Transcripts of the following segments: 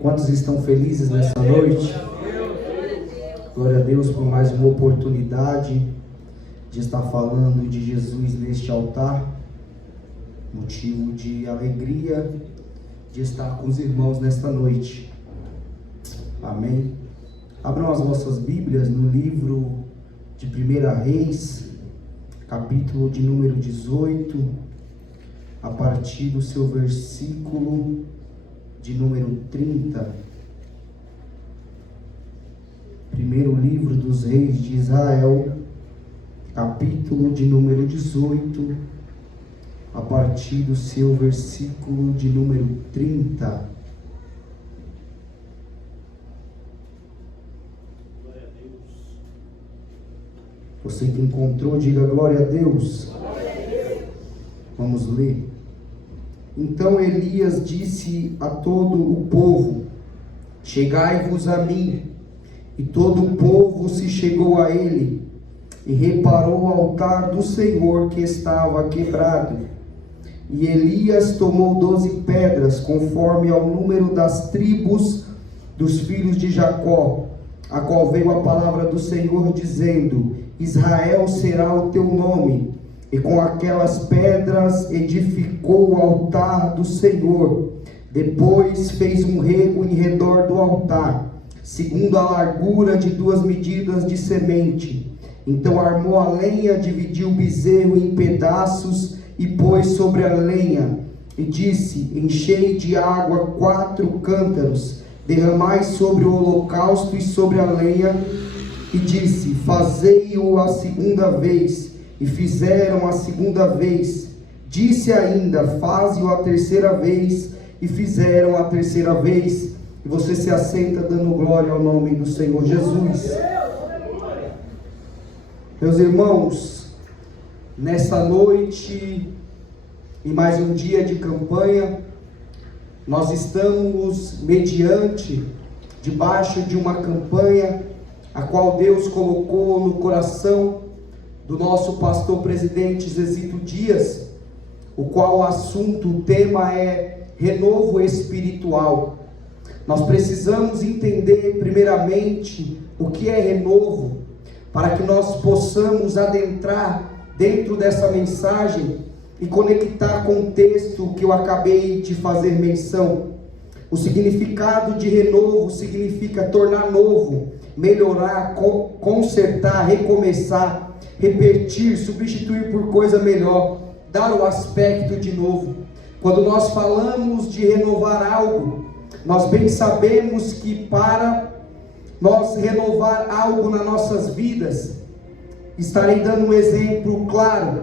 Quantos estão felizes nessa noite? Glória a Deus por mais uma oportunidade de estar falando de Jesus neste altar. Motivo de alegria de estar com os irmãos nesta noite. Amém. Abram as vossas Bíblias no livro de 1 Reis, capítulo de número 18, a partir do seu versículo de número 30. Primeiro livro dos reis de Israel, capítulo de número 18, a partir do seu versículo de número 30. Glória a Deus. Você que encontrou, diga glória a Deus. Glória a Deus. Vamos ler. Então Elias disse a todo o povo: chegai-vos a mim. E todo o povo se chegou a ele, e reparou o altar do Senhor que estava quebrado. E Elias tomou 12 pedras, conforme ao número das tribos dos filhos de Jacó, a qual veio a palavra do Senhor, dizendo: Israel será o teu nome. E com aquelas pedras edificou o altar do Senhor. Depois fez um rego em redor do altar, segundo a largura de 2 medidas de semente. Então armou a lenha, dividiu o bezerro em pedaços e pôs sobre a lenha. E disse: enchei de água 4 cântaros, derramai sobre o holocausto e sobre a lenha. E disse: fazei-o a segunda vez. E fizeram a segunda vez. Disse ainda: faze-o a terceira vez. E fizeram a terceira vez. E você se assenta dando glória ao nome do Senhor Jesus. Meus irmãos, nessa noite, em mais um dia de campanha, nós estamos debaixo de uma campanha, a qual Deus colocou no coração do nosso pastor presidente Zezito Dias, o qual o tema é renovo espiritual. Nós precisamos entender primeiramente o que é renovo, para que nós possamos adentrar dentro dessa mensagem e conectar com o texto que eu acabei de fazer menção. O significado de renovo significa tornar novo, melhorar, consertar, recomeçar, repetir, substituir por coisa melhor, dar o aspecto de novo. Quando nós falamos de renovar algo, nós bem sabemos que para nós renovar algo nas nossas vidas, estarei dando um exemplo claro.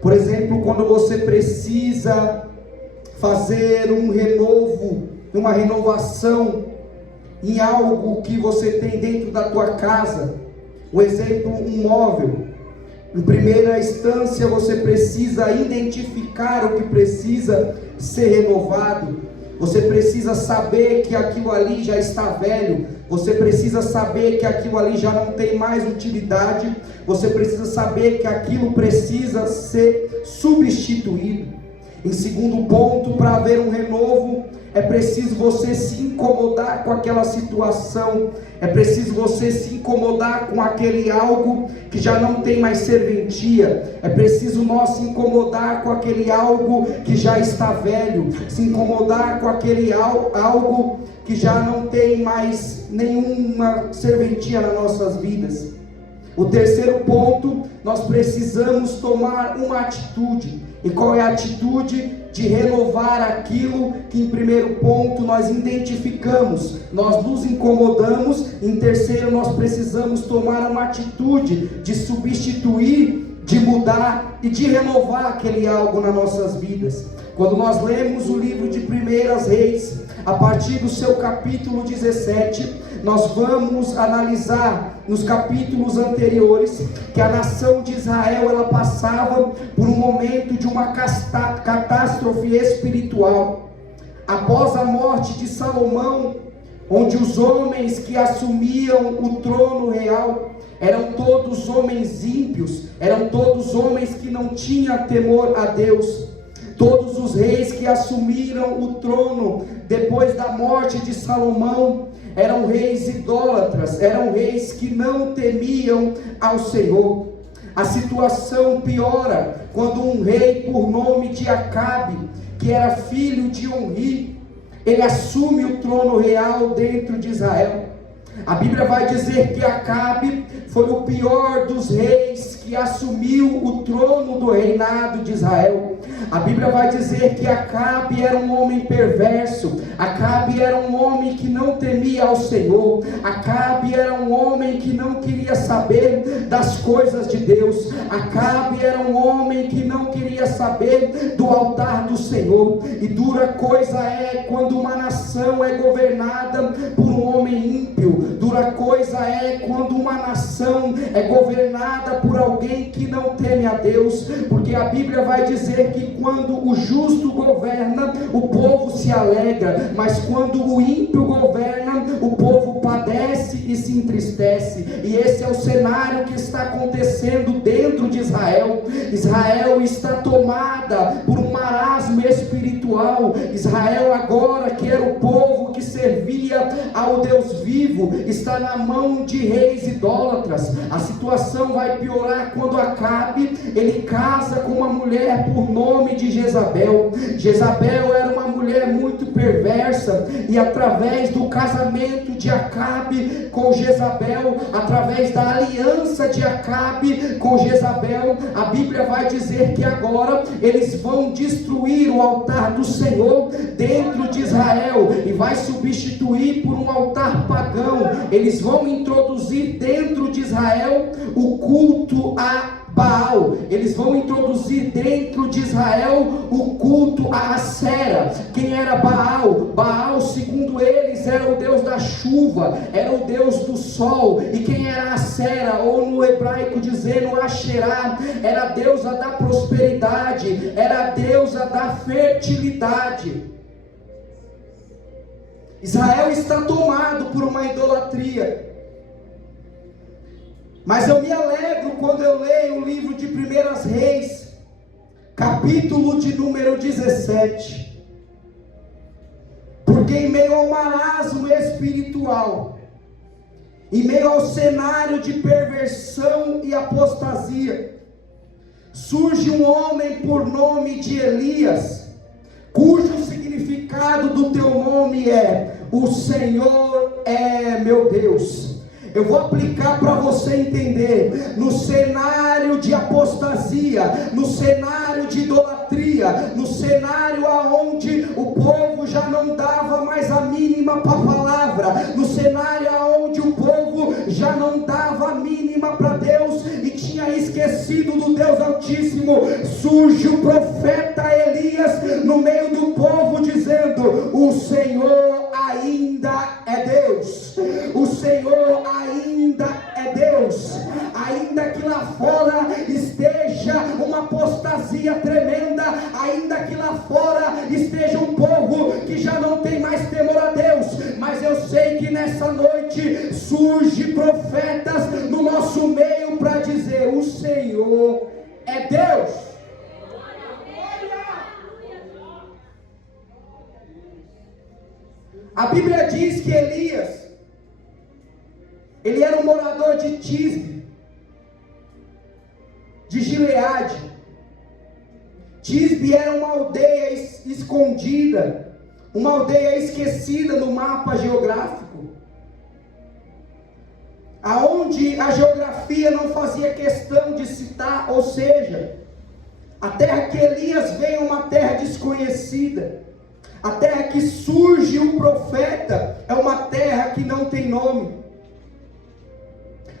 Por exemplo, quando você precisa fazer um renovo, uma renovação em algo que você tem dentro da tua casa, um exemplo, um móvel. Em primeira instância, você precisa identificar o que precisa ser renovado. Você precisa saber que aquilo ali já está velho. Você precisa saber que aquilo ali já não tem mais utilidade. Você precisa saber que aquilo precisa ser substituído. Em segundo ponto, para haver um renovo, é preciso você se incomodar com aquela situação. É preciso você se incomodar com aquele algo que já não tem mais serventia. É preciso nós se incomodar com aquele algo que já está velho. Se incomodar com aquele algo que já não tem mais nenhuma serventia nas nossas vidas. O terceiro ponto, nós precisamos tomar uma atitude. E qual é a atitude? De renovar aquilo que em primeiro ponto nós identificamos, nós nos incomodamos. Em terceiro, nós precisamos tomar uma atitude de substituir, de mudar e de renovar aquele algo nas nossas vidas. Quando nós lemos o livro de 1 Reis, a partir do seu capítulo 17, nós vamos analisar nos capítulos anteriores que a nação de Israel ela passava por um momento de uma catástrofe espiritual. Após a morte de Salomão, onde os homens que assumiam o trono real eram todos homens ímpios, eram todos homens que não tinham temor a Deus. Todos os reis que assumiram o trono depois da morte de Salomão, eram reis idólatras, eram reis que não temiam ao Senhor. A situação piora quando um rei por nome de Acabe, que era filho de Omri, ele assume o trono real dentro de Israel. A Bíblia vai dizer que Acabe foi o pior dos reis que assumiu o trono do reinado de Israel. A Bíblia vai dizer que Acabe era um homem perverso, Acabe era um homem que não temia ao Senhor, Acabe era um homem que não queria saber das coisas de Deus, Acabe era um homem que não queria saber do altar do Senhor. E dura coisa é quando uma nação é governada por um homem ímpio, dura coisa é quando uma nação é governada por alguém que não teme a Deus, porque a Bíblia vai dizer que quando o justo governa, o povo se alegra, mas quando o ímpio governa, o povo padece e se entristece. E esse é o cenário que está acontecendo dentro de Israel. Israel está tomada por um marasmo espiritual. Israel agora, que era o povo que servia ao Deus vivo, está na mão de reis idólatras. A situação vai piorar quando Acabe, ele casa com uma mulher por nome de Jezabel. Jezabel era uma mulher muito perversa, e através do casamento de Acabe com Jezabel, através da aliança de Acabe com Jezabel, a Bíblia vai dizer que agora eles vão destruir o altar do Senhor dentro de Israel, e vai substituir por um altar pagão. Eles vão introduzir dentro de Israel o culto a Baal. Eles vão introduzir dentro de Israel o culto a Acera. Quem era Baal? Baal, segundo eles, era o deus da chuva, era o deus do sol. E quem era Acera, ou no hebraico dizendo Asherá, era a deusa da prosperidade, era a deusa da fertilidade. Israel está tomado por uma idolatria. Mas eu me alegro quando eu leio o livro de 1 Reis, capítulo de número 17. Porque em meio ao marasmo espiritual, em meio ao cenário de perversão e apostasia, surge um homem por nome de Elias, cujo significado do teu nome é: o Senhor é meu Deus. Eu vou aplicar para você entender. No cenário de apostasia, no cenário de idolatria, no cenário aonde o povo já não dava mais a mínima para a palavra, no cenário aonde o povo já não dava a mínima para Deus e tinha esquecido do Deus Altíssimo, surge o profeta Elias no meio do povo dizendo: o Senhor ainda é Deus, o Senhor ainda é Deus. Ainda que lá fora esteja uma apostasia tremenda, ainda que lá fora esteja um povo que já não tem mais temor a Deus, mas eu sei que nessa noite surge profetas no nosso meio para dizer: o Senhor é Deus. A Bíblia diz que Elias, ele era um morador de Tisbe, de Gileade. Tisbe era uma aldeia escondida, uma aldeia esquecida no mapa geográfico, aonde a geografia não fazia questão de citar, ou seja, a terra que Elias veio é uma terra desconhecida. A terra que surge o profeta é uma terra que não tem nome.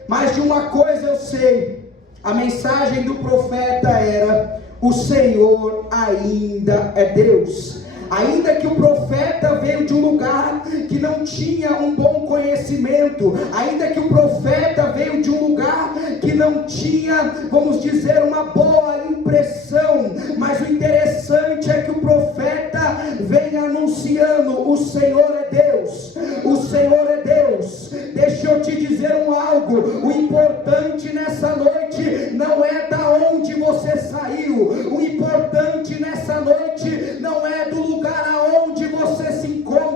Mas de uma coisa eu sei: a mensagem do profeta era: o Senhor ainda é Deus. Ainda que o profeta veio de um lugar que não tinha um bom conhecimento, ainda que o profeta veio de um lugar que não tinha, vamos dizer, uma boa impressão, mas o interessante é que o profeta vem anunciando: o Senhor é Deus, o Senhor é Deus. Deixa eu te dizer algo: o importante nessa noite não é da onde você saiu, o importante nessa noite não é do lugar aonde você se encontra.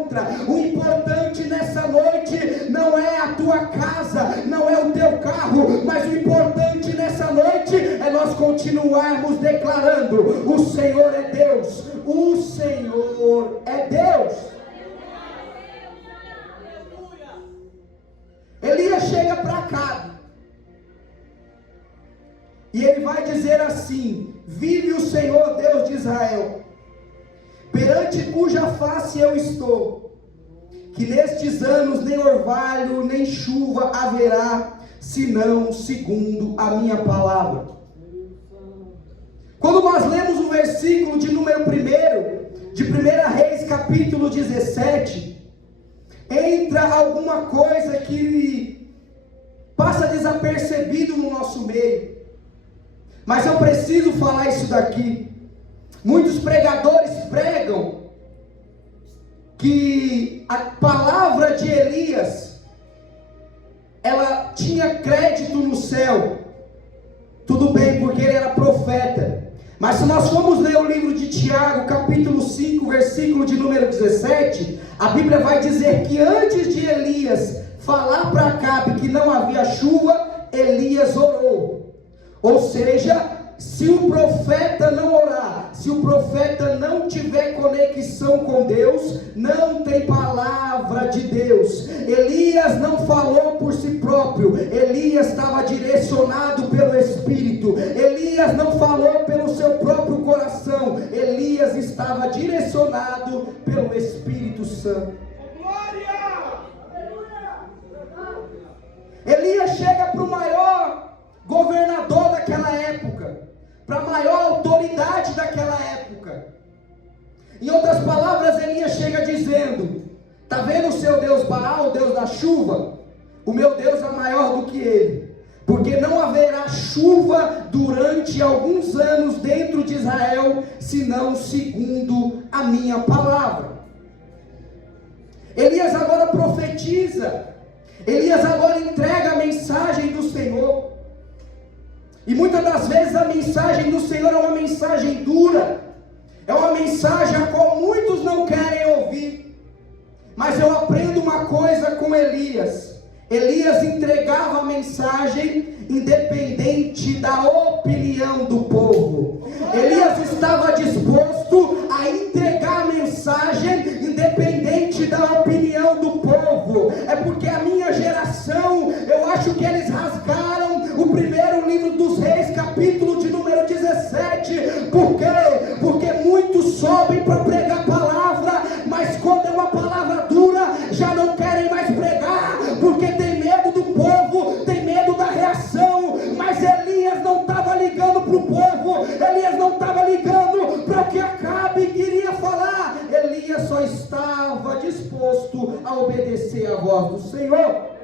a tua casa, não é o teu carro, mas o importante nessa noite é nós continuarmos declarando: o Senhor é Deus, o Senhor é Deus. Elias chega para Acabe e ele vai dizer assim: vive o Senhor Deus de Israel, perante cuja face eu estou, que nestes anos nem orvalho nem chuva haverá, senão segundo a minha palavra. Quando nós lemos o versículo de número 1 de 1 Reis capítulo 17, entra alguma coisa que passa desapercebido no nosso meio, mas eu preciso falar isso daqui. Muitos pregadores pregam que a palavra de Elias, ela tinha crédito no céu. Tudo bem, porque ele era profeta. Mas se nós formos ler o livro de Tiago, capítulo 5, versículo de número 17, a Bíblia vai dizer que antes de Elias falar para Acabe que não havia chuva, Elias orou. Ou seja, se o profeta não orar, se o profeta não tiver conexão com Deus, não tem palavra de Deus. Elias não falou por si próprio, Elias estava direcionado pelo Espírito. Elias não falou pelo seu próprio coração, Elias estava direcionado pelo Espírito Santo. Elias chega para o maior governador daquela época, para a maior autoridade daquela época. Em outras palavras, Elias chega dizendo: está vendo o seu Deus Baal, o Deus da chuva? O meu Deus é maior do que ele, porque não haverá chuva durante alguns anos dentro de Israel, senão segundo a minha palavra. Elias agora profetiza, Elias agora entrega a mensagem do Senhor. E muitas das vezes a mensagem do Senhor é uma mensagem dura, é uma mensagem a qual muitos não querem ouvir. Mas eu aprendo uma coisa com Elias: Elias entregava a mensagem independente da opinião do povo. Elias estava disposto a entregar a mensagem independente da opinião do povo. É porque a minha geração, eu acho que eles rasgaram o primeiro livro dos Reis, capítulo de número 17. Por quê? Porque muitos sobem para pregar a palavra, mas quando é uma palavra dura, já não querem mais pregar, porque tem medo do povo, tem medo da reação. Mas Elias não estava ligando para o povo, Elias não estava ligando para o que Acabe queria falar. Elias só estava disposto a obedecer a voz do Senhor.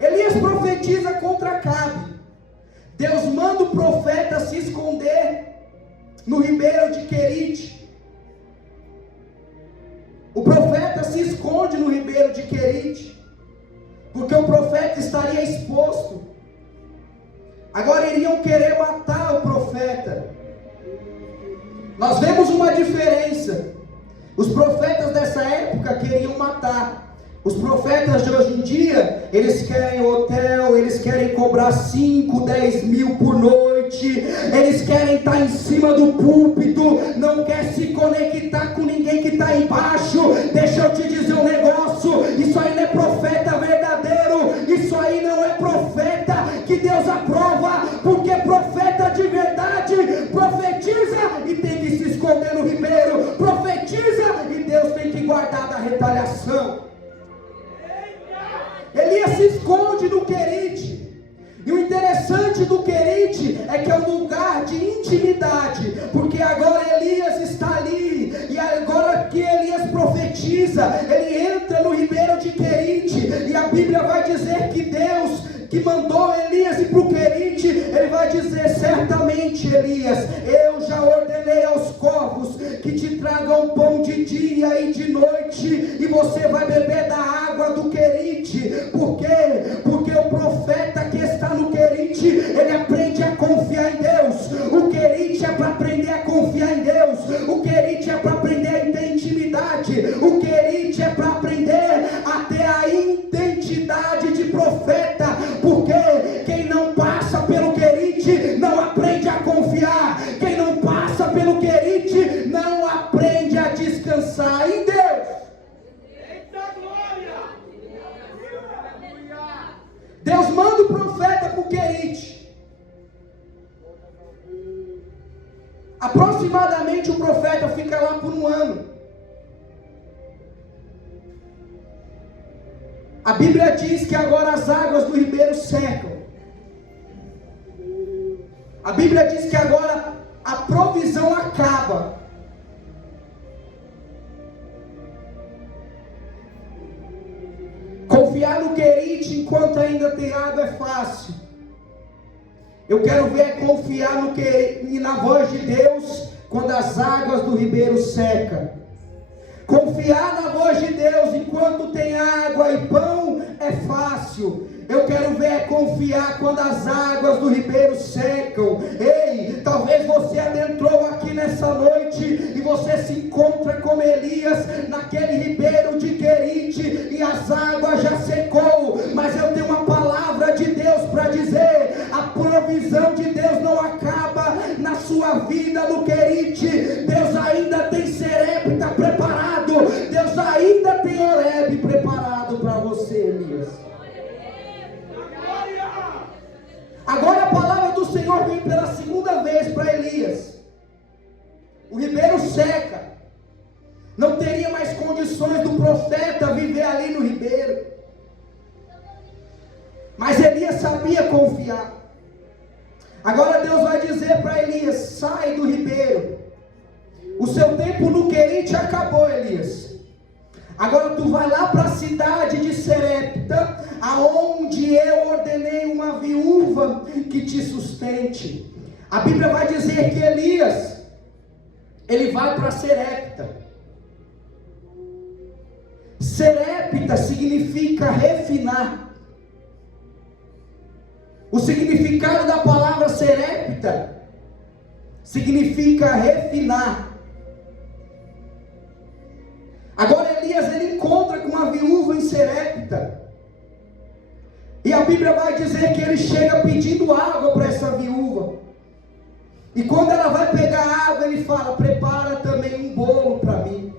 Elias profetiza contra Acabe. Deus manda o profeta se esconder no ribeiro de Querite. O profeta se esconde no ribeiro de Querite, porque o profeta estaria exposto. Agora iriam querer matar o profeta. Nós vemos uma diferença. Os profetas dessa época queriam matar. Os profetas de hoje em dia, eles querem hotel, eles querem cobrar 5, 10 mil por noite, eles querem estar em cima do púlpito, não quer se conectar com ninguém que está embaixo. Deixa eu te dizer um negócio: isso aí não é profeta verdadeiro, isso aí não é profeta que Deus aprova, porque profeta de verdade profetiza e tem que se esconder no ribeiro, profetiza e Deus tem que guardar da retaliação. Elias se esconde no Querite. E o interessante do Querite é que é um lugar de intimidade, porque agora Elias está ali, e agora que Elias profetiza, ele entra no ribeiro de Querite, e a Bíblia vai dizer que Deus que mandou Elias ir para o Querite, ele vai dizer: certamente, Elias, eu já ordenei aos corvos que te tragam pão de dia e de noite, e você vai beber da água do Querite. Por quê? Porque o profeta que está no Querite, ele aprende a confiar em Deus. O Querite é para aprender a confiar em Deus, o Querite é para aprender a ter intimidade, o Querite é para aprender Deus manda o profeta para o Querite. Aproximadamente o profeta fica lá por 1 ano. A Bíblia diz que agora as águas do ribeiro secam. A Bíblia diz que agora a provisão acaba. Confiar no Querite enquanto ainda tem água é fácil. Eu quero ver confiar no Querite, na voz de Deus quando as águas do ribeiro secam. Confiar na voz de Deus enquanto tem água e pão é fácil. Eu quero ver confiar quando as águas do ribeiro secam. Ei, talvez você adentrou aqui nessa noite e você se encontra como Elias naquele ribeiro de Querite e as águas já secou. Mas eu tenho uma palavra de Deus para dizer: a provisão de Deus não acaba na sua vida no Querite. Deus ainda tem Serepta preparado. Deus ainda tem Horebe preparado para você, Elias. Agora a palavra do Senhor vem pela segunda vez para Elias. O ribeiro seca. Não teria mais condições do profeta viver ali no ribeiro. Mas Elias sabia confiar. Agora Deus vai dizer para Elias: sai do ribeiro. O seu tempo no Querite acabou, Elias. Agora tu vai lá para a cidade de Serepta, aonde eu ordenei uma viúva que te sustente. A Bíblia vai dizer que Elias, ele vai para Serepta. Serepta significa refinar. O significado da palavra Serepta significa refinar. Agora Elias, ele encontra com uma viúva em Serepta. E a Bíblia vai dizer que ele chega pedindo água para essa viúva. E quando ela vai pegar água, ele fala: prepara também um bolo para mim.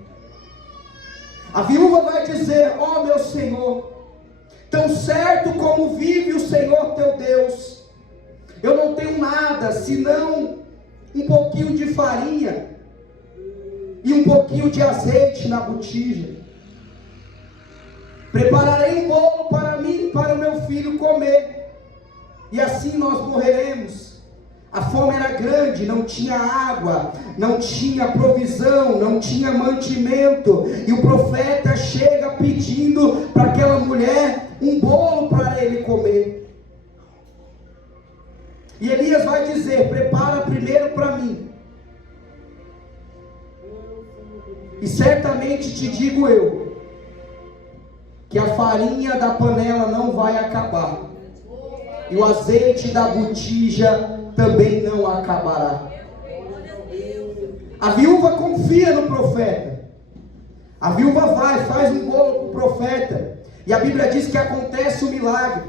A viúva vai dizer: ó meu Senhor, tão certo como vive o Senhor teu Deus, eu não tenho nada senão um pouquinho de farinha e um pouquinho de azeite na botija. Prepararei um bolo para mim e para o meu filho comer, e assim nós morreremos. A fome era grande, não tinha água, não tinha provisão, não tinha mantimento, e o profeta chega pedindo para aquela mulher um bolo para ele comer. E Elias vai dizer: prepara primeiro para mim, e certamente te digo eu, que a farinha da panela não vai acabar, e o azeite da botija também não acabará. A viúva confia no profeta. A viúva vai, faz um bolo para o profeta, e a Bíblia diz que acontece o milagre,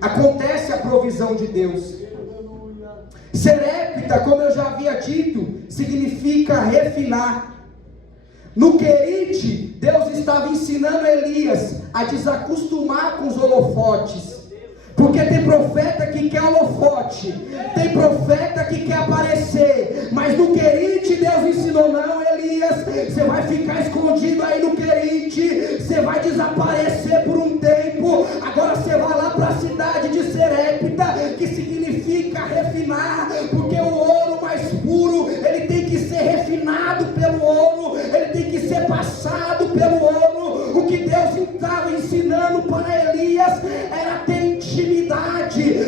acontece a provisão de Deus. Serepta, como eu já havia dito, significa refinar. No Querite, Deus estava ensinando Elias a desacostumar com os holofotes. Porque tem profeta que quer holofote, tem profeta que quer aparecer, mas no Querite Deus ensinou: não, Elias, você vai ficar escondido aí no Querite, você vai desaparecer por um tempo. Agora você vai lá para a cidade de Serepta, que significa refinar, porque o ouro mais puro, ele tem que ser refinado pelo ouro, ele tem que ser passado pelo ouro. O que Deus estava ensinando para Elias era ter intimidade.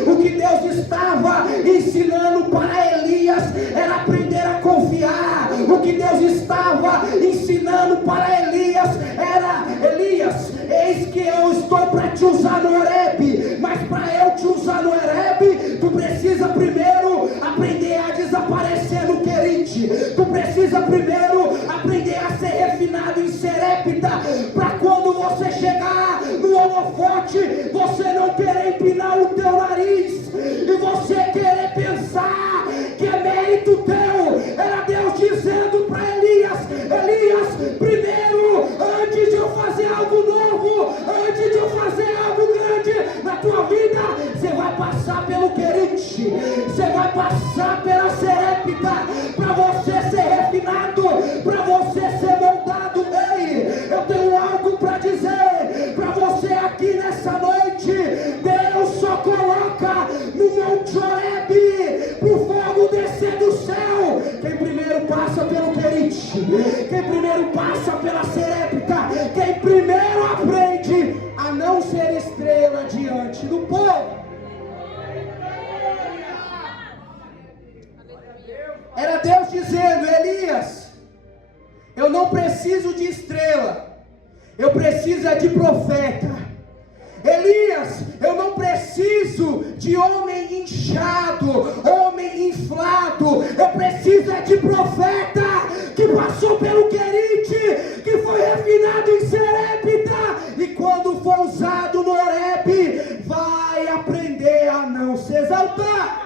O que Deus estava ensinando para Elias era aprender a confiar. O que Deus estava ensinando para Elias era: Elias, eis que eu estou para te usar no Horebe, mas para eu te usar no Horebe, tu precisa primeiro aprender a desaparecer no Querite. Tu precisa primeiro aprender a ser refinado em Serepta, para quando você chegar no holofote, você não querer empinar o teu nariz e você querer pensar que é mérito teu. Era Deus dizendo para Elias: Elias, precisa de profeta. Elias, eu não preciso de homem inchado, homem inflado. Eu preciso de profeta que passou pelo Querite, que foi refinado em Serepta, e quando for usado no Horebe, vai aprender a não se exaltar.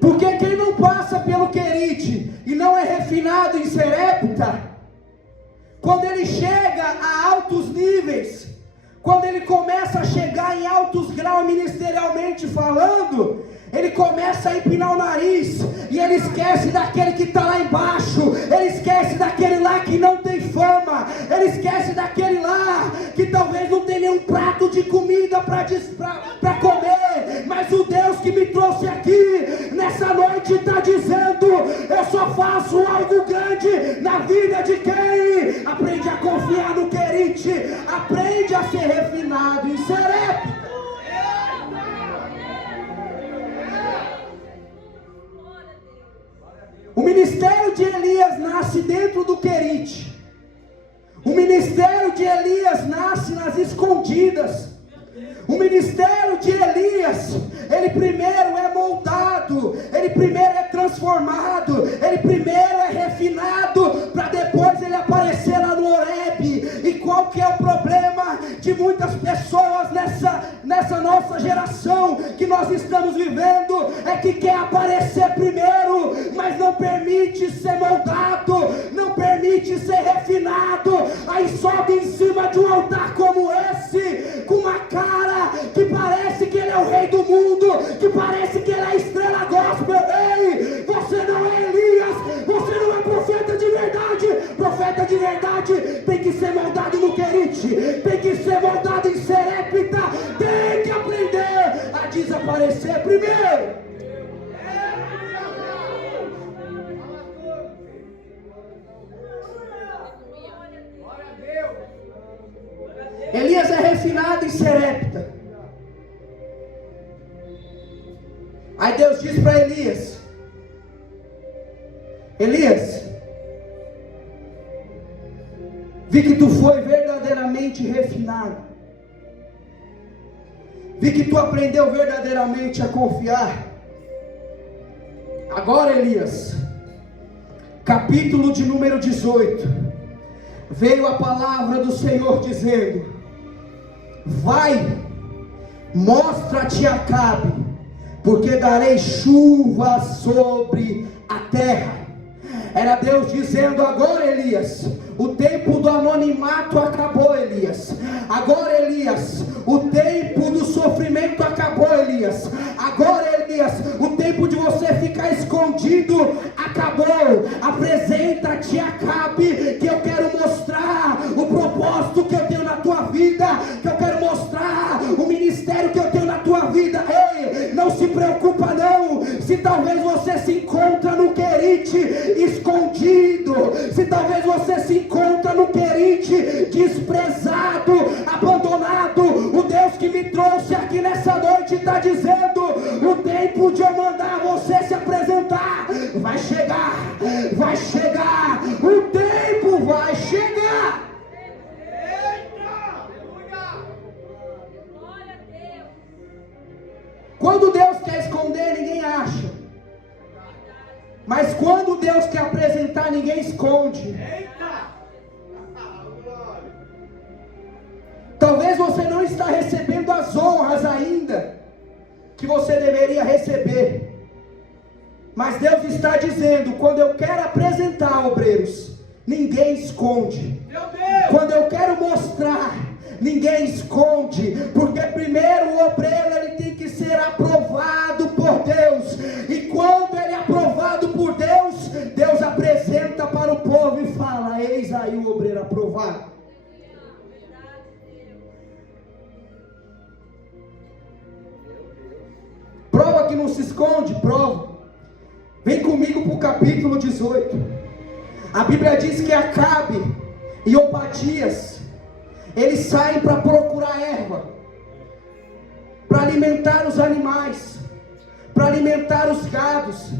Porque quem não passa pelo Querite e não é refinado em Serepta, quando ele chega a altos níveis, quando ele começa a chegar em altos graus ministerialmente falando, ele começa a empinar o nariz, e ele esquece daquele que está lá embaixo, ele esquece daquele lá que não tem fama, ele esquece daquele lá que talvez não tenha nenhum prato de comida para comer, mas o Deus que me trouxe aqui nessa noite está dizendo: eu só faço algo grande na vida de quem aprende a confiar no Querite, aprende a ser refinado em Serepta. O ministério de Elias nasce dentro do Querite. O ministério de Elias nasce nas escondidas. O ministério de Elias, ele primeiro é moldado, ele primeiro é transformado, ele primeiro é refinado, para depois ele aparecer lá no Horebe. E qual que é o problema de muitas pessoas nessa nossa geração que nós estamos vivendo? É que quer aparecer primeiro, mas não permite ser moldado, não permite ser refinado. Aí sobe em cima de um altar como esse, com uma cara que parece que ele é o rei do mundo, que parece que ele é a estrela gospel. Ei, você não é Elias, você não é profeta de verdade. Profeta de verdade tem que ser moldado no Querite, tem que ser moldado em Serepta, tem que aprender a desaparecer primeiro. Elias é refinado em Serepta. Aí Deus diz para Elias: Elias, vi que tu foi verdadeiramente refinado, vi que tu aprendeu verdadeiramente a confiar. Agora, Elias, capítulo de número 18, veio a palavra do Senhor dizendo: vai, mostra-te a Acabe, porque darei chuva sobre a terra. Era Deus dizendo: agora, Elias, o tempo do anonimato acabou, Elias. Agora, Elias, o tempo do sofrimento acabou, Elias. Agora, Elias, o tempo de você ficar escondido acabou. Apresenta-te a Acabe, que eu quero mostrar o propósito que eu tenho na tua vida, que eu quero mostrar o ministério que eu tenho na tua vida. Ei, não se preocupa não, se talvez você se encontra no Querite escondido, se talvez você se encontra no Querite desprezado, abandonado, o Deus que me trouxe aqui nessa noite está dizendo: o tempo de eu mandar você se apresentar vai chegar, vai chegar, o tempo vai chegar. Quando Deus quer esconder, ninguém acha. Mas quando Deus quer apresentar, ninguém esconde. Talvez você não está recebendo as honras ainda que você deveria receber. Mas Deus está dizendo: quando eu quero apresentar, obreiros, ninguém esconde. Quando eu quero mostrar, ninguém esconde. Porque primeiro o obreiro ele tem que ser aprovado por Deus. E quando ele é aprovado por Deus, Deus apresenta para o povo e fala: eis aí o obreiro aprovado. Prova que não se esconde, prova. Vem comigo para o capítulo 18. A Bíblia diz que Acabe e Obadias, eles saem para procurar erva, para alimentar os animais, para alimentar os gados.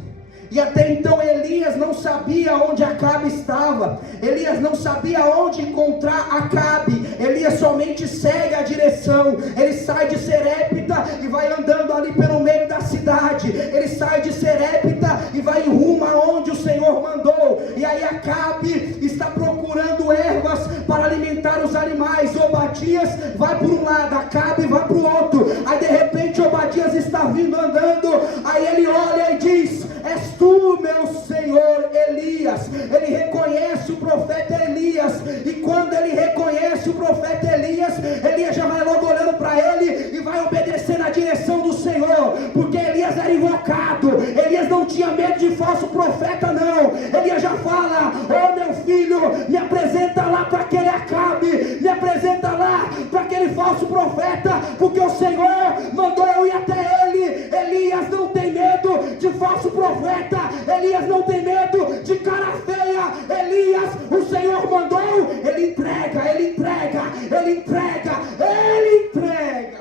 E até então Elias não sabia onde Acabe estava. Elias não sabia onde encontrar Acabe. Elias somente segue a direção. Ele sai de Serepta e vai andando ali pelo meio da cidade. Ele sai de Serepta e vai em rumo aonde o Senhor mandou. E aí Acabe está procurando ervas para alimentar os animais. Obadias vai por um lado, Acabe vai para o outro. Aí de repente Obadias está vindo andando. Aí ele olha e diz: és tu, meu senhor Elias. Ele reconhece o profeta Elias. E quando ele reconhece o profeta Elias, Elias já vai logo olhando para ele e vai obedecer na direção do Senhor, porque Elias era invocado. Elias não tinha medo de falso profeta, não. Elias já fala: ô meu filho, me apresenta lá para aquele Acabe, me apresenta lá para aquele falso profeta, porque o Senhor mandou eu ir até ele. Elias não tem medo de falso profeta. Elias não tem medo de cara feia. Elias, o Senhor mandou, ele entrega, ele entrega, ele entrega, ele entrega.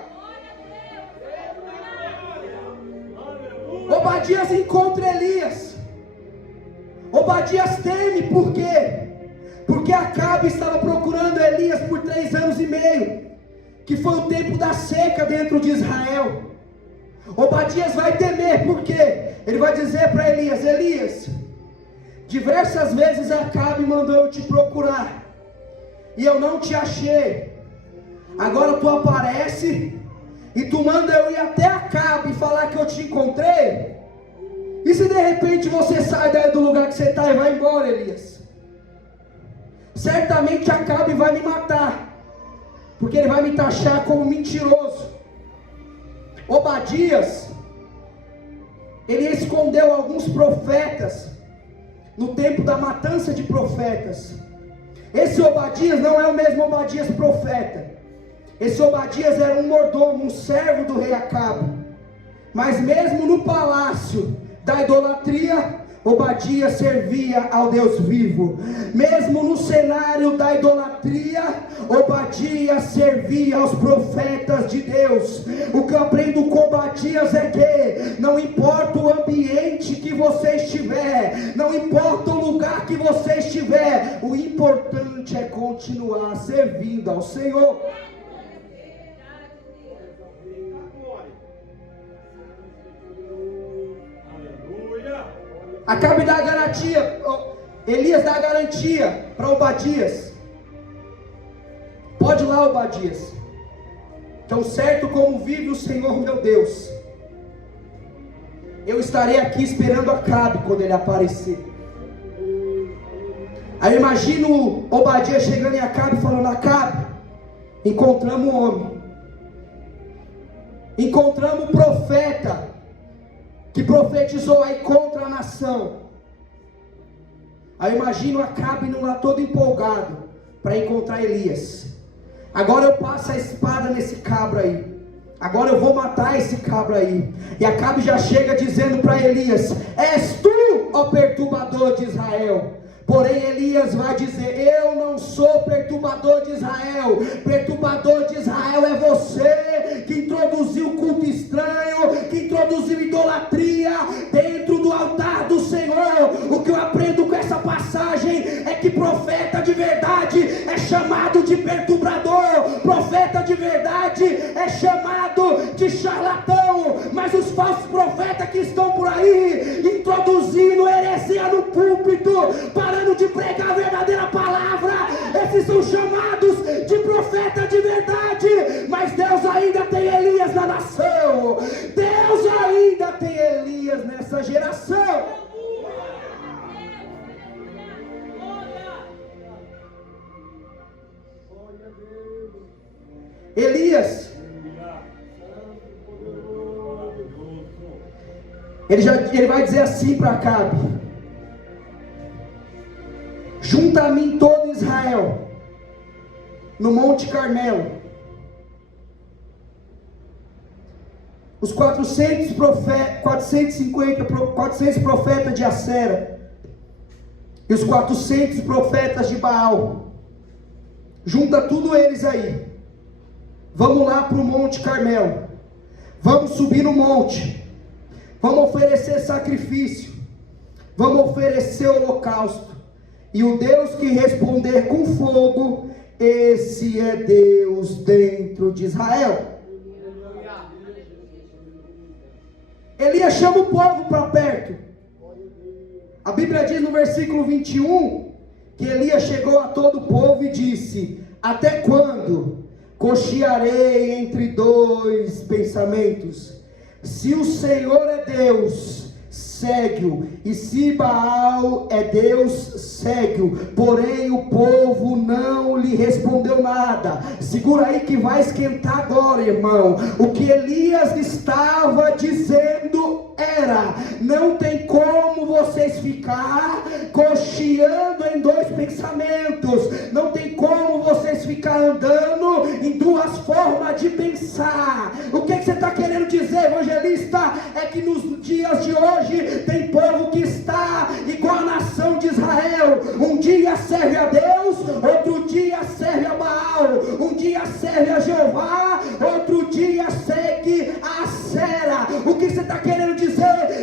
Obadias encontra Elias. Obadias teme, por quê? Porque Acabe estava procurando Elias por 3 anos e meio, que foi o tempo da seca dentro de Israel. Obadias vai temer, por quê? Ele vai dizer para Elias: Elias, diversas vezes Acabe mandou eu te procurar, e eu não te achei. Agora tu aparece, e tu manda eu ir até Acabe e falar que eu te encontrei. E se de repente você sai daí do lugar que você está e vai embora, Elias? Certamente Acabe vai me matar, porque ele vai me taxar como mentiroso. Obadias, ele escondeu alguns profetas no tempo da matança de profetas. Esse Obadias não é o mesmo Obadias profeta. Esse Obadias era um mordomo, um servo do rei Acabe. Mas mesmo no palácio da idolatria, Obadias servia ao Deus vivo. Mesmo no cenário da idolatria, Obadias servia aos profetas de Deus. O que eu aprendo com Obadias é que não importa o ambiente que você estiver, não importa o lugar que você estiver, o importante é continuar servindo ao Senhor. Acabe dá a garantia, Elias dá a garantia para Obadias: pode ir lá, Obadias, tão certo como vive o Senhor meu Deus, eu estarei aqui esperando Acabe quando ele aparecer. Aí eu imagino Obadias chegando em Acabe, falando: Acabe, encontramos um homem, encontramos um profeta que profetizou aí contra a nação. Aí eu imagino Acabe indo lá todo empolgado para encontrar Elias. Agora eu passo a espada nesse cabra aí, agora eu vou matar esse cabra aí. E Acabe já chega dizendo para Elias: és tu, ó perturbador de Israel. Porém Elias vai dizer: eu não sou perturbador de Israel. Perturbador de Israel é você, que introduziu culto estranho, que introduziu idolatria dentro do altar do Senhor. O que eu aprendo com essa passagem é que profeta de verdade é chamado de perturbador, profeta de verdade é chamado de charlatão. Mas os falsos profetas que estão por aí introduzindo heresia no púlpito, parando de pregar a verdadeira palavra, esses são chamados de profeta de verdade. Mas Deus ainda tem Elias na nação, Deus ainda tem Elias nessa geração. Elias, ele vai dizer assim para Acabe: junta a mim todo Israel no Monte Carmelo, os 400 profetas de Acera e os 400 profetas de Baal. Junta tudo eles aí. Vamos lá para o Monte Carmelo. Vamos subir no monte. Vamos oferecer sacrifício. vamos oferecer holocausto. E o Deus que responder com fogo, esse é Deus dentro de Israel. Elias chama o povo para perto. A Bíblia diz no versículo 21, que Elias chegou a todo o povo e disse: até quando cochearei entre dois pensamentos? Se o Senhor é Deus, segue-o, e se Baal é Deus, segue-o. Porém o povo não lhe respondeu nada. Segura aí que vai esquentar agora, irmão. O que Elias estava dizendo era: não tem como vocês ficar cocheando em dois pensamentos, não tem como vocês ficar andando em duas formas de pensar. O que você está querendo dizer, evangelista? É que nos dias de hoje tem povo que está igual a nação de Israel. Um dia serve a Deus, outro dia serve a Baal. Um dia serve a Jeová, outro dia segue a Acera. O que você está querendo dizer?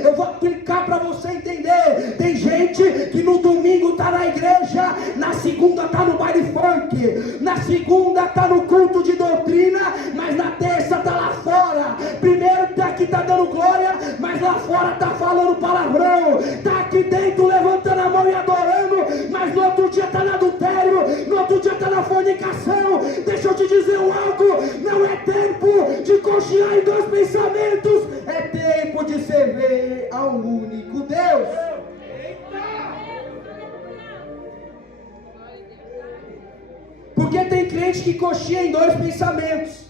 Eu vou aplicar para você entender. Tem gente que no domingo está na igreja, na segunda está no baile funk, na segunda está no culto de doutrina, mas na terça está lá fora. Primeiro está aqui, está dando glória, mas lá fora está falando palavrão. Está aqui dentro levantando a mão e adorando, mas no outro dia está no adultério, no outro dia está na fornicação. Deixa eu te dizer algo: não é tempo de cochear em dois pensamentos, é tempo de servir ao único Deus. Porque tem crente que cochia em dois pensamentos.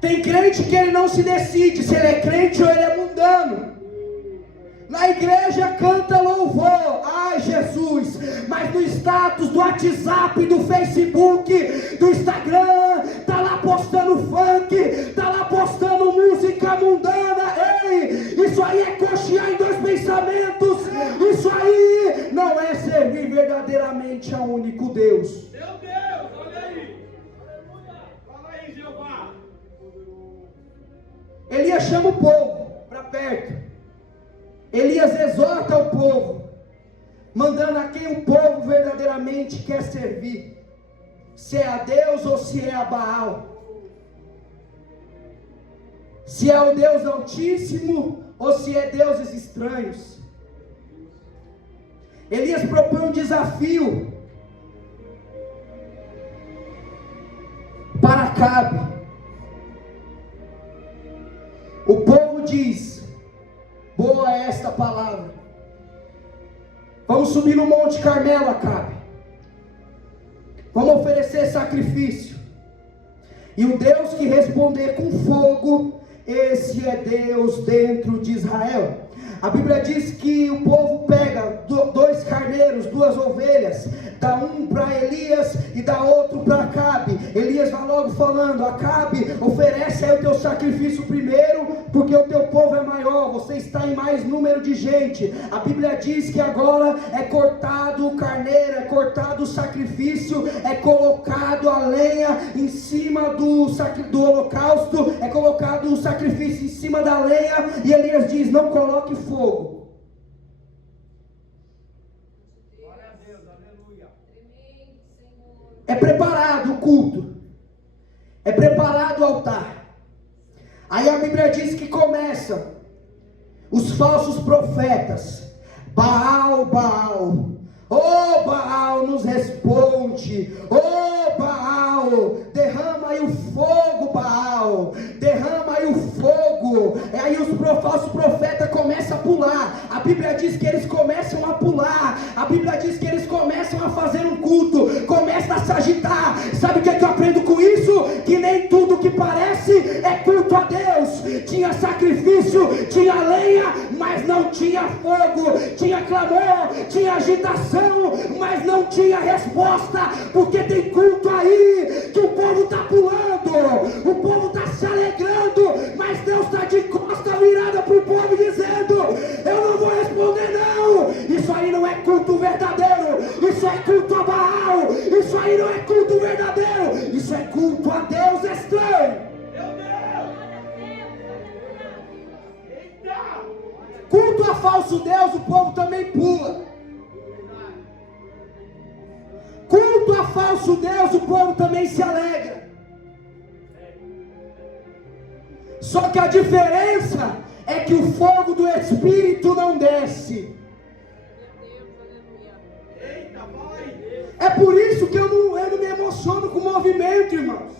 Tem crente que ele não se decide se ele é crente ou ele é mundano. Na igreja canta louvor, ai Jesus, mas no status do WhatsApp, do Facebook, do Instagram, tá lá postando funk, tá lá postando música mundana. Ei, isso aí é cochear em dois pensamentos. Isso aí não é servir verdadeiramente ao único Deus. Meu Deus, olha aí. Fala aí, Jeová. Elias chama o povo para perto. Elias exorta o povo, mandando a quem o povo verdadeiramente quer servir, se é a Deus ou se é a Baal, se é o Deus Altíssimo ou se é deuses estranhos. Elias propõe um desafio para Acabe. O povo diz: boa é esta palavra, vamos subir no Monte Carmelo, Acabe, vamos oferecer sacrifício, e o Deus que responder com fogo, esse é Deus dentro de Israel. A Bíblia diz que o povo pega dois carneiros, duas ovelhas, dá um para Elias e dá outro para Acabe. Elias vai logo falando: Acabe, oferece aí o teu sacrifício primeiro, porque o teu povo é maior, você está em mais número de gente. A Bíblia diz que agora é cortado o carneiro, é cortado o sacrifício, é colocado a lenha em cima do holocausto, é colocado o sacrifício em cima da lenha, e Elias diz: não coloque fogo. Glória a Deus, aleluia. É preparado o culto, é preparado o altar. Aí a Bíblia diz que começam os falsos profetas: Baal, Baal, oh Baal, nos responde, oh Baal, derrama aí o fogo, Baal, derrama aí o fogo. E aí os falsos profetas começam a pular. A Bíblia diz que eles começam a pular, a Bíblia diz que eles começam a fazer um culto, começam a se agitar. Sabe o que eu aprendo com isso? Que nem tudo que parece é culto a Deus. Tinha sacrifício, tinha lenha, mas não tinha fogo. Tinha clamor, tinha agitação, mas não tinha resposta. Porque tem culto aí que o povo está pulando, o povo está se alegrando, mas Deus está de costa virada para o povo dizendo: eu não vou responder não. Isso aí não é culto verdadeiro, isso é culto a Baal, isso aí não é culto verdadeiro, isso é culto a Deus estranho. Meu Deus. Eita. Culto a falso Deus, o povo também pula. Culto a falso Deus, o povo também se alegra. Só que a diferença é que o fogo do Espírito não desce. É por isso que eu não me emociono com movimento, irmãos.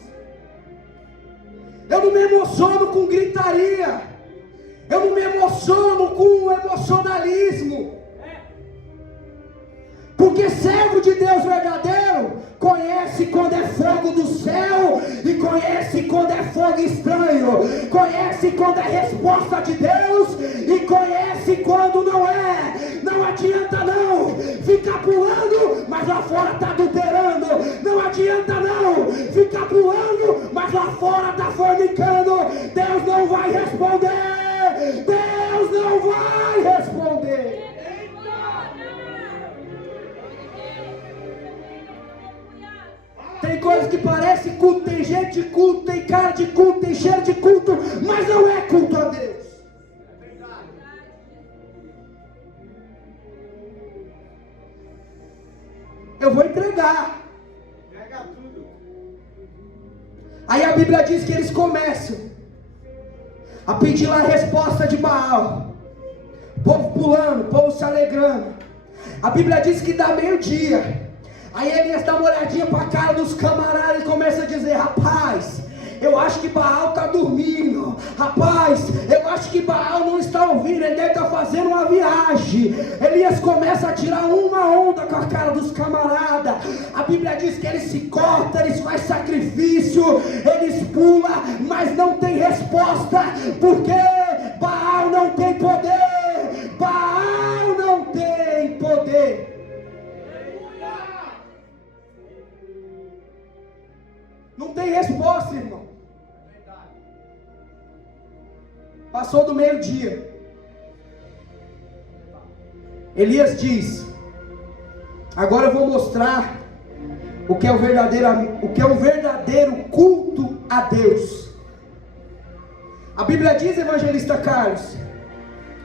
Eu não me emociono com gritaria. Eu não me emociono com emocionalismo. Porque servo de Deus verdadeiro conhece quando é fogo do céu e conhece quando é fogo estranho, conhece quando é resposta de Deus e conhece quando não é. Não adianta não ficar pulando, mas lá fora está adulterando. Não adianta não ficar pulando, mas lá fora está fornicando. Deus não vai responder. Deus não vai responder. Tem coisas que parecem culto, tem gente de culto, tem cara de culto, tem cheiro de culto, mas não é culto a Deus. Eu vou entregar. Aí a Bíblia diz que eles começam a pedir lá a resposta de Baal. O povo pulando, o povo se alegrando. A Bíblia diz que dá meio-dia. Aí Elias dá uma olhadinha para a cara dos camaradas e começa a dizer: rapaz, eu acho que Baal está dormindo. Rapaz, eu acho que Baal não está ouvindo. Ele deve estar fazendo uma viagem. Elias começa a tirar uma onda com a cara dos camaradas. A Bíblia diz que eles se cortam, eles fazem sacrifício, eles pulam, mas não tem resposta, porque Baal não tem poder. Baal não tem poder. Não tem resposta, irmão. Passou do meio-dia. Elias diz: agora eu vou mostrar o que é o verdadeiro culto a Deus. A Bíblia diz, evangelista Carlos,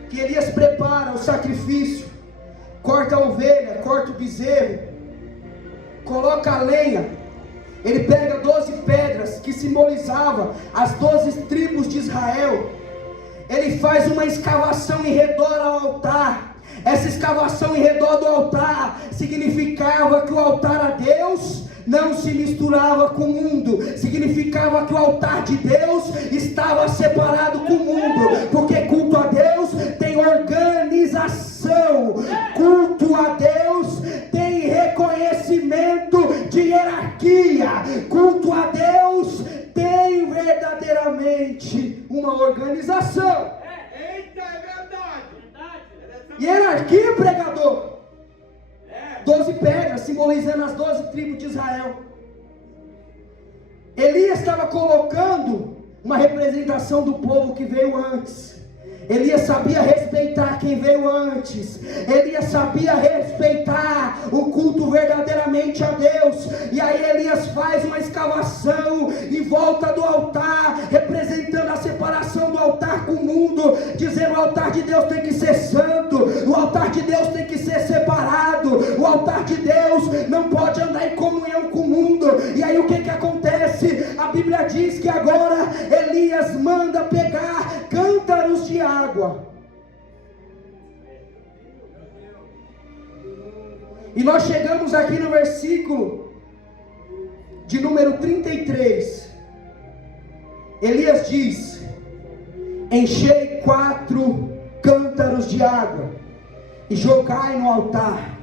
que Elias prepara o sacrifício, corta a ovelha, corta o bezerro, coloca a lenha. Ele pega 12 pedras que simbolizavam as 12 tribos de Israel. Ele faz uma escavação em redor ao altar. Essa escavação em redor do altar significava que o altar a Deus não se misturava com o mundo. Significava que o altar de Deus estava separado com o mundo. Porque culto a Deus tem organização. Culto a Deus tem reconhecimento de hierarquia. Culto a Deus tem verdadeiramente uma organização. Eita, é verdade. Hierarquia, pregador. 12 pedras simbolizando as 12 tribos de Israel. Elias estava colocando uma representação do povo que veio antes. Elias sabia respeitar quem veio antes. Elias sabia respeitar o culto verdadeiramente a Deus. E aí Elias faz uma escavação em volta do altar, representando a separação do altar com o mundo, dizendo: o altar de Deus tem que ser santo, o altar de Deus tem que ser separado, o altar de Deus não pode andar em comunhão com o mundo. E aí o que acontece? A Bíblia diz que agora Elias manda pegar cântaros de água. E nós chegamos aqui no versículo de número 33. Elias diz: enchei 4 cântaros de água e jogai no altar.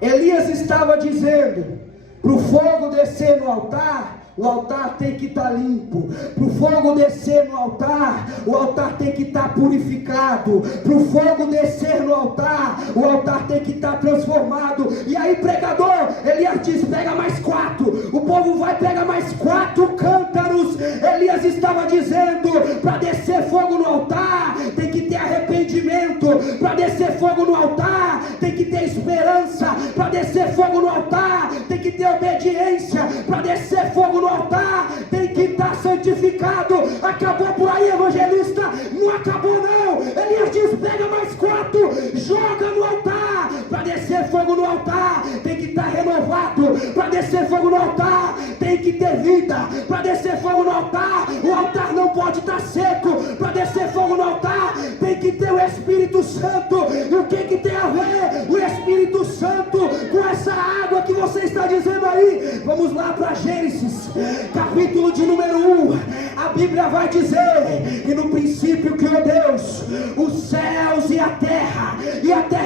Elias estava dizendo: para o fogo descer no altar, o altar tem que estar limpo. Para o fogo descer no altar, o altar tem que estar purificado. Para o fogo descer no altar, o altar tem que estar transformado. E aí, pregador, Elias diz: pega mais 4. O povo vai pegar mais 4 cântaros. Elias estava dizendo: para descer fogo no altar, tem que ter arrependimento. Para descer fogo no altar, tem que ter esperança. Para descer fogo no altar, tem que ter obediência. Para descer fogo no altar, tem que estar santificado. Acabou por aí, evangelista? Não acabou não. Elias diz: pega mais 4, joga no altar. Para descer fogo no altar, tem que estar renovado. Para descer fogo no altar, tem que ter vida. Para descer fogo no altar, o altar não pode estar seco. Para descer fogo no altar, tem que ter o Espírito Santo. E o que tem a ver o Espírito Santo com essa água que você está dizendo aí? Vamos lá para Gênesis, capítulo de número 1. A Bíblia vai dizer: e no princípio criou Deus os céus e a terra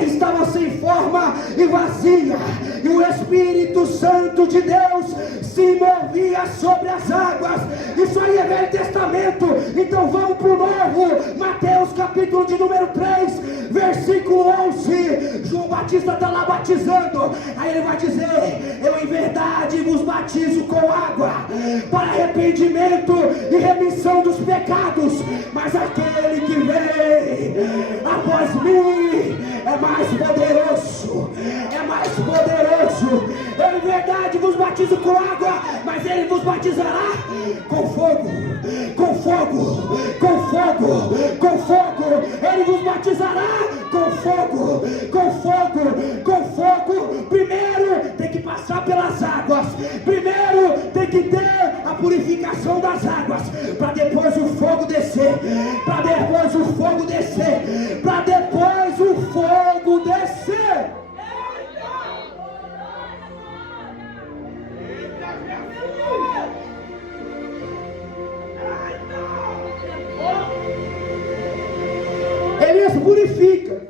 estava sem forma e vazia, e o Espírito Santo de Deus se movia sobre as águas. Isso aí é Velho Testamento. Então vamos para o Novo. Mateus capítulo de número 3, versículo 11. João Batista está lá batizando. Aí ele vai dizer: eu em verdade vos batizo com água para arrependimento e remissão dos pecados, mas aquele que vem após mim é mais poderoso, eu em verdade vos batizo com água, mas ele vos batizará com fogo, ele vos batizará com fogo. Primeiro tem que passar pelas águas, primeiro tem que ter a purificação das águas, para depois o fogo descer, Elias purifica.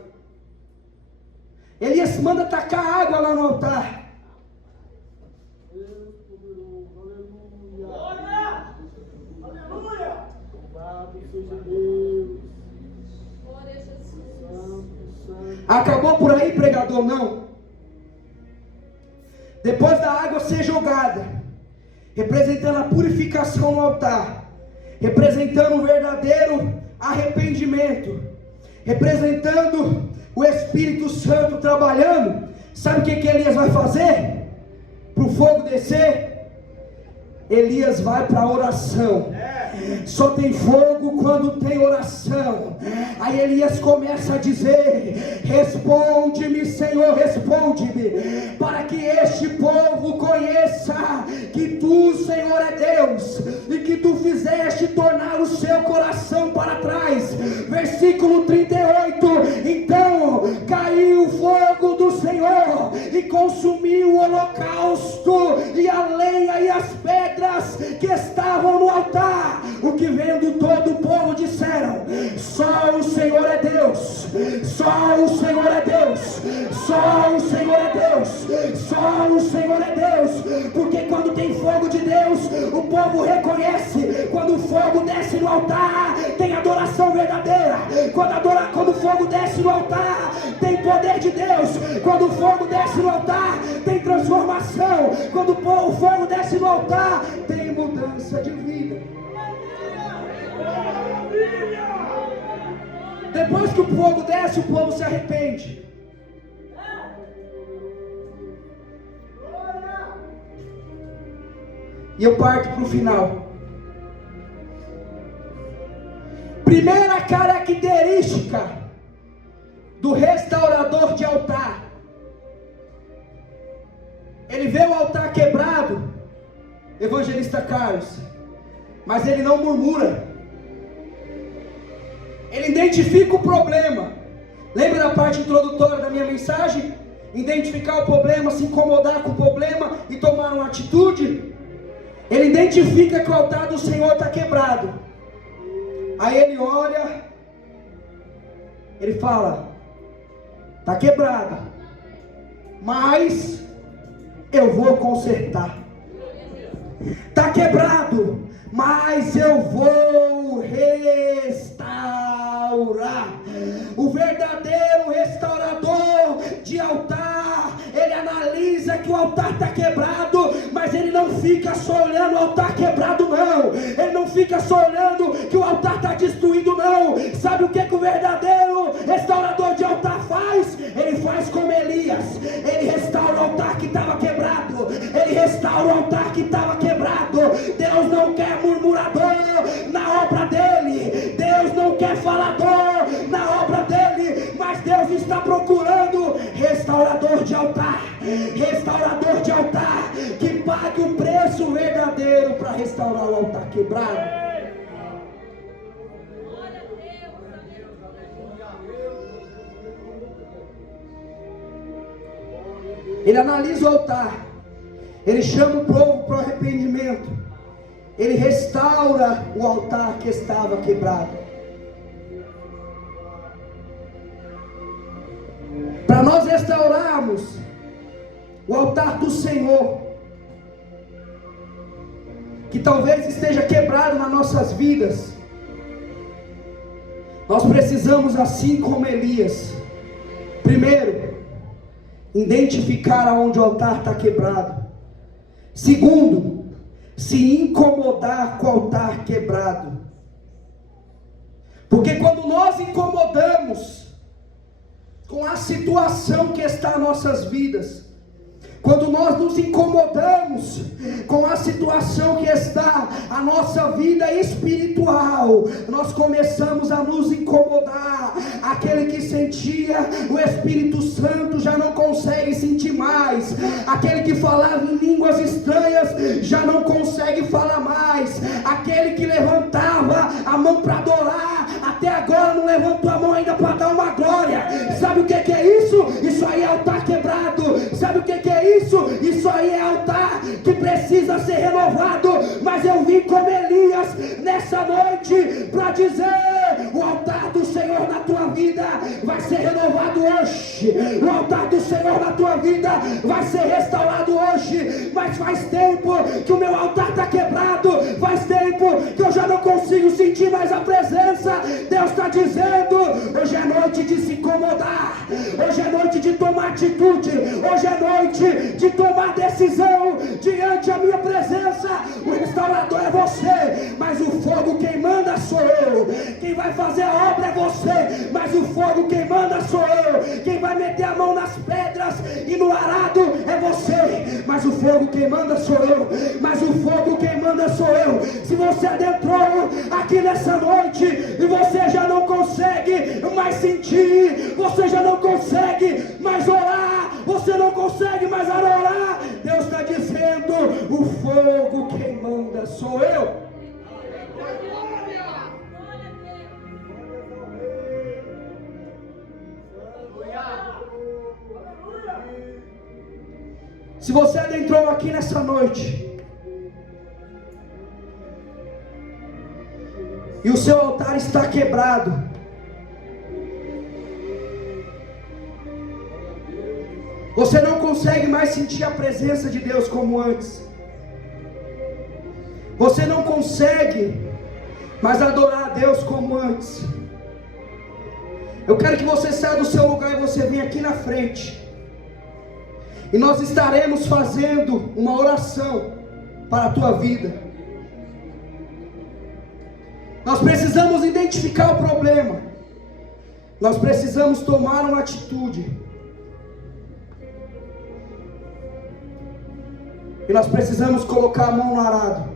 Elias manda tacar água lá no altar. Acabou por aí, pregador? Não. Depois da água ser jogada, representando a purificação no altar, representando o verdadeiro arrependimento, representando o Espírito Santo trabalhando, sabe o que Elias vai fazer? Para o fogo descer, Elias vai para a oração. Só tem fogo quando tem oração. Aí Elias começa a dizer: responde-me, Senhor, responde-me, para que este povo conheça que tu, Senhor, é Deus, e que tu fizeste tornar o seu coração para trás. Versículo 38. Então caiu o fogo do Senhor e consumiu o holocausto e a lenha e as pedras que estavam no altar. O que vendo todo o povo disseram: só o Senhor é Deus, só o Senhor é Deus, só o Senhor é Deus, só o Senhor é Deus. Porque quando tem fogo de Deus, o povo reconhece. Quando o fogo desce no altar, tem adoração verdadeira. Quando o fogo desce no altar, tem poder de Deus. Quando o fogo desce no altar, tem transformação. Quando o fogo desce no altar, tem mudança de vida. Depois que o fogo desce, o povo se arrepende. E eu parto para o final. Primeira característica do restaurador de altar: ele vê o altar quebrado, evangelista Carlos, mas ele não murmura. Ele identifica o problema. Lembra da parte introdutória da minha mensagem? Identificar o problema, se incomodar com o problema e tomar uma atitude. Ele identifica que o altar do Senhor está quebrado. Aí ele olha, ele fala: está quebrado, mas eu vou consertar. Está quebrado, mas eu vou restaurar. O verdadeiro restaurador de altar, ele analisa que o altar está quebrado, mas ele não fica só olhando o altar quebrado, não. Ele não fica só olhando que o altar está destruído, não. Sabe o que o verdadeiro restaurador de altar faz? Ele faz como Elias. Ele restaura o altar que estava quebrado. Ele restaura o altar que estava quebrado. Deus não quer murmurador na obra dele. Deus não quer falador na obra altar, restaurador de altar, que pague o preço verdadeiro para restaurar o altar quebrado. Ele analisa o altar, ele chama o povo para o arrependimento, ele restaura o altar que estava quebrado. Para nós restaurarmos o altar do Senhor, que talvez esteja quebrado nas nossas vidas, nós precisamos, assim como Elias, primeiro, identificar aonde o altar está quebrado. Segundo, se incomodar com o altar quebrado. Porque quando nós incomodamos com a situação que está em nossas vidas, quando nós nos incomodamos com a situação que está a nossa vida espiritual, nós começamos a nos incomodar. Aquele que sentia o Espírito Santo já não consegue sentir mais. Aquele que falava em línguas estranhas já não consegue falar mais. Aquele que levantava a mão para adorar, até agora não levantou a mão ainda para dar uma glória. Sabe o que é isso? Isso aí é altar quebrado. Sabe o que é isso? Isso aí é altar que precisa ser renovado. Mas eu vim como Elias nessa noite para dizer: o altar do Senhor na tua vida vai ser renovado hoje. O altar do Senhor na tua vida vai ser restaurado hoje. Mas faz tempo que o meu altar está quebrado. Faz tempo que eu já não consigo sentir mais a presença. Deus está dizendo: hoje é noite de se incomodar. Hoje é noite de tomar atitude. Hoje é noite de tomar decisão diante da minha presença. O restaurador é você, mas o fogo quem manda sou eu. Quem vai fazer a obra é você, mas o fogo quem manda sou eu. Quem vai meter a mão nas pedras e no arado é você, mas o fogo quem manda sou eu. Mas o fogo quem manda sou eu. Se você adentrou aqui nessa noite e você já não consegue mais sentir, você já não consegue mais orar, você não consegue mais adorar, Deus está dizendo: o fogo quem manda sou eu. Se você adentrou aqui nessa noite e o seu altar está quebrado, você não consegue mais sentir a presença de Deus como antes, você não consegue mais adorar a Deus como antes, eu quero que você saia do seu lugar e você venha aqui na frente, e nós estaremos fazendo uma oração para a tua vida. Nós precisamos identificar o problema, nós precisamos tomar uma atitude, e nós precisamos colocar a mão no arado.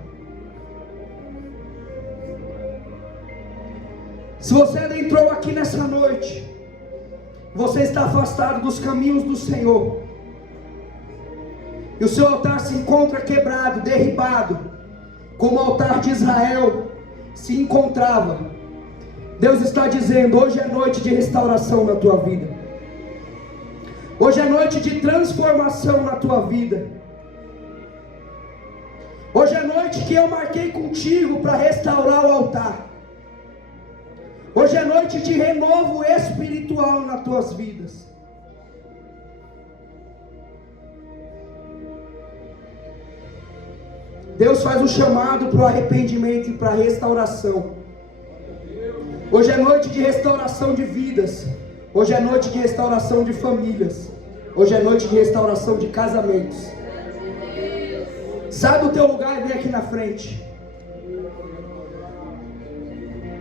Se você adentrou aqui nessa noite, você está afastado dos caminhos do Senhor, e o seu altar se encontra quebrado, derribado, como o altar de Israel se encontrava, Deus está dizendo: hoje é noite de restauração na tua vida. Hoje é noite de transformação na tua vida. Hoje é noite que eu marquei contigo para restaurar o altar. Hoje é noite de renovo espiritual nas tuas vidas. Deus faz um chamado para o arrependimento e para a restauração. Hoje é noite de restauração de vidas. Hoje é noite de restauração de famílias. Hoje é noite de restauração de casamentos. Sai do teu lugar e vem aqui na frente.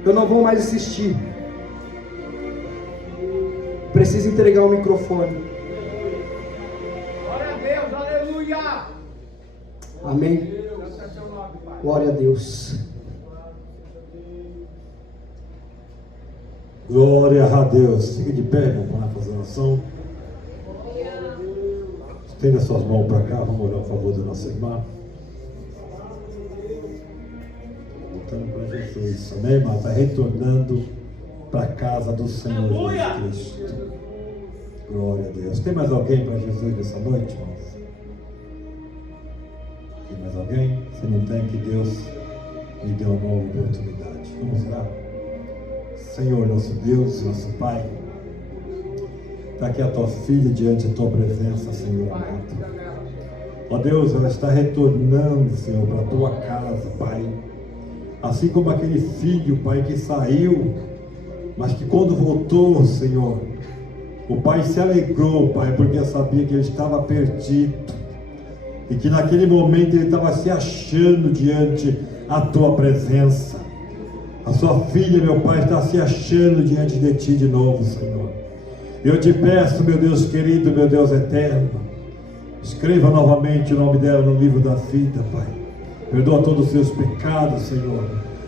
Eu não vou mais insistir. Preciso entregar o microfone. Glória a Deus, aleluia. Amém. Glória a Deus. Glória a Deus. Fique de pé, irmão, para fazer oração. Estenda suas mãos para cá, vamos orar a favor da nossa irmã. Voltando para Jesus, amém, irmã? Está retornando para a casa do Senhor Jesus Cristo. Glória a Deus. Tem mais alguém para Jesus nessa noite, irmãos? Tem mais alguém? Se não tem, que Deus me dê uma nova oportunidade. Vamos lá. Senhor, nosso Deus, nosso Pai, está aqui a tua filha diante da tua presença, Senhor amado. Ó Deus, ela está retornando, Senhor, para a tua casa, Pai. Assim como aquele filho, Pai, que saiu, mas que quando voltou, Senhor, o Pai se alegrou, Pai, porque sabia que ele estava perdido e que naquele momento ele estava se achando diante da tua presença. A sua filha, meu Pai, está se achando diante de ti de novo, Senhor. Eu te peço, meu Deus querido, meu Deus eterno, escreva novamente o nome dela no livro da vida, Pai. Perdoa todos os seus pecados, Senhor,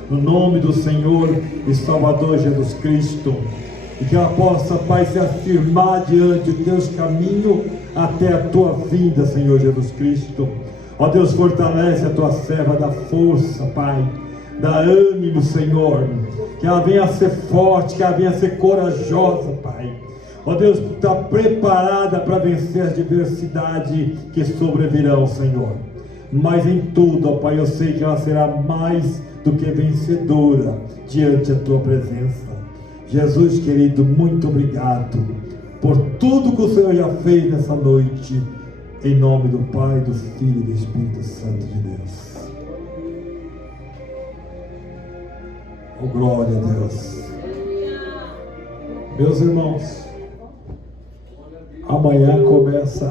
no nome do Senhor e Salvador Jesus Cristo. E que ela possa, Pai, se afirmar diante do teus caminhos até a tua vinda, Senhor Jesus Cristo. Ó Deus, fortalece a tua serva, dá força, Pai, dá ânimo, Senhor, que ela venha a ser forte, que ela venha a ser corajosa, Pai. Ó Deus, está preparada para vencer as adversidades que sobrevirão, Senhor. Mas em tudo, ó Pai, eu sei que ela será mais do que vencedora diante da tua presença. Jesus querido, muito obrigado por tudo que o Senhor já fez nessa noite, em nome do Pai, do Filho e do Espírito Santo de Deus. Oh, glória a Deus. Meus irmãos, amanhã começa